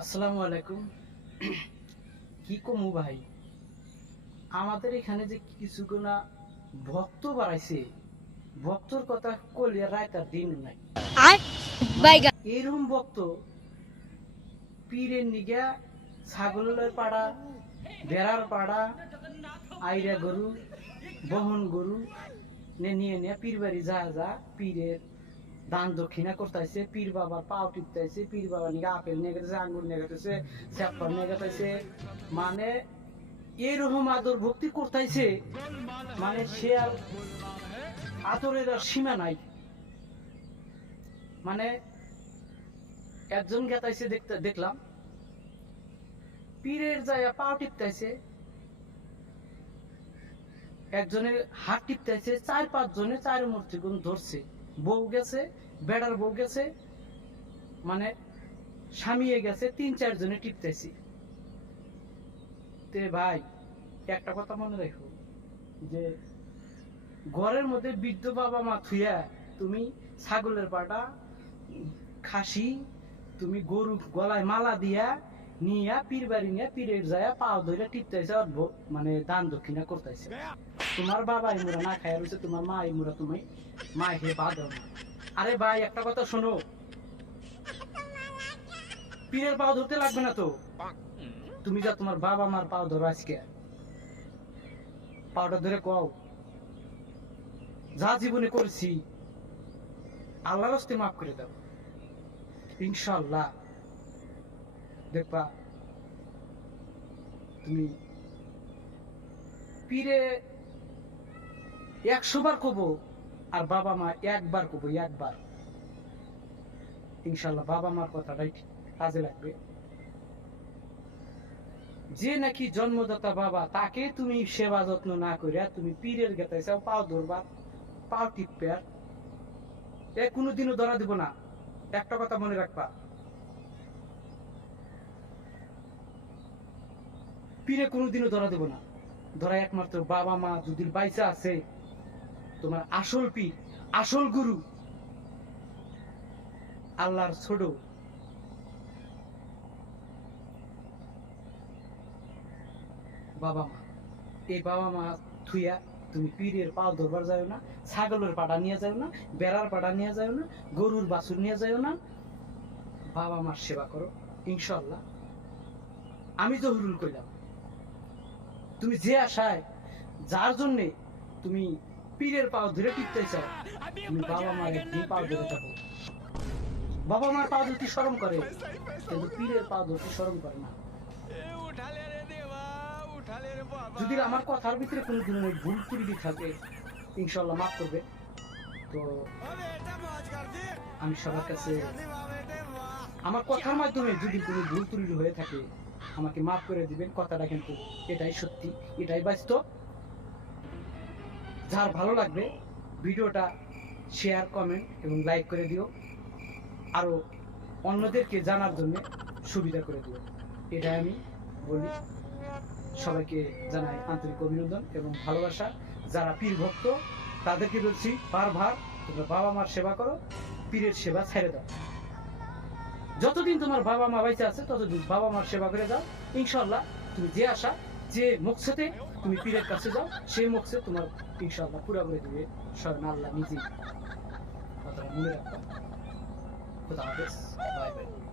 আসসালামু আলাইকুম। কি কমু ভাই? আমাদের এখানে যে কিছু গুণা ভক্ত বাড়াইছে ভক্তর কথা কলিয়া রায় তার দিন নাই। এরকম ভক্ত পীরের নিগা ছাগলের পাড়া বেড়ার পাড়া আইরা গরু বহন গরু নে নিয়ে নিয়ে পীর বাড়ি যা যা পীরের দান দক্ষিণা করতেছে, পীর বাবার পাও টিপতেছে, পীর বাবা নিয়ে আপেল নিয়ে গেছে আঙ্গুর নিয়ে গেছে স্যাপার নিয়ে গেছে মানে এরকম আদর ভক্তি করতেছে মানে সে আর আদরের আর সীমা নাই। মানে একজন গেতাইছে দেখতে দেখলাম, পীরের যায় পাও টিপতাইছে একজনের হাত টিপতেছে, চার পাঁচ জনে চার মূর্তি গুণ ধরছে। বউ গেছে, বেড়ার বউ গেছে মানে স্বামীয়ে গেছে, তিন চার জনে টিপতেছি। তে ভাই, একটা কথা মনে রাখো, যে ঘরের মধ্যে বৃদ্ধ বাবা মা থুয়া তুমি ছাগলের পাটা, খাসি, তুমি গরু গলায় মালা দিয়া নিয়া পীর বাড়ি নিয়া পীরের যায় পাও ধরে টিপতেছে ভ- মানে দান দক্ষিণা করতেছে তোমার বাবা ইমুরা না খায় রয়েছে তোমার মা ইমুরা তুমি মা খেয়ে পা আরে ভাই, একটা কথা শোনো। পীরের পাও ধরতে লাগবে না তো? তুমি যা তোমার বাবা মার পাও ধরো আজকে। পাওটা ধরে কও। যা জীবনে করেছি, আল্লাহর হস্তে মাফ করে দাও। ইনশাল্লাহ দেখবা, তুমি পীরে একশো বার কব আর বাবা মা একবার কব, একবার। ইনশাল্লাহ বাবা মার কথাটাই কাজে লাগবে। যে নাকি জন্মদাতা বাবা, তাকে তুমি সেবা যত্ন না করে তুমি পীরের গেতে চাও, পাও ধরবা, পাও টিপবে আর। এ কোনোদিনও ধরা দিব না। একটা কথা মনে রাখবা পীরে কোনোদিনও ধরা দেব না। ধরা একমাত্র বাবা মা যদি বাইসা আছে, তোমার আসল পীর, আসল গুরু, আল্লাহর ছোট। বাবা মা, এই বাবা মা থুইয়া তুমি পীরের পাও ধরবার যাও না, ছাগলের পাটা নিয়ে যাও না, বেড়ার পাটা নিয়ে যাও না, গরুর বাছুর নিয়ে যাও না। বাবা মার সেবা করো ইনশাল্লাহ আমি জহুরুল কইলাম। তুমি যে আশায় যার জন্যে তুমি পীরের পাও ধরে টিপতে চাও তুমি বাবা মার একদিন পাও ধরে থাকো। বাবা মার পাও ধরতে শরম করে কিন্তু পীরের পাও ধরতে শরম করে না। যদি আমার কথার ভিতরে কোনো ধরনের ভুল ত্রুটি থাকে ইনশাল্লাহ মাফ করবে। তো আমি সবার কাছে আমার কথার মাধ্যমে যদি কোনো ভুল ত্রুটি হয়ে থাকে আমাকে মাফ করে দিবেন, কথাটা কিন্তু এটাই সত্যি, এটাই বাস্তব। যার ভালো লাগবে, ভিডিওটা শেয়ার কমেন্ট এবং লাইক করে দিও। আরও অন্যদেরকে জানার জন্য সুবিধা করে দিও। এটাই আমি বলি। সবাইকে জানাই আন্তরিক অভিনন্দন এবং ভালোবাসা। যারা পীর ভক্ত, তাদেরকে বলছি বারবার, তোমরা বাবা মার সেবা করো, পীরের সেবা ছেড়ে দাও। যতদিন তোমার বাবা মা বাইচে আছে, ততদিন বাবা মার সেবা করে যাও। ইনশাল্লাহ তুমি যে আসা যে মুখসেতে তুমি পীরের কাছে যাও সেই মুখসে তোমার ইনশাল্লাহ পুরা করে দিবে। স্বয়ং আল্লাহ নিজেই। কথাটা মনে রাখো। খোদা হাফেজ। Bye bye.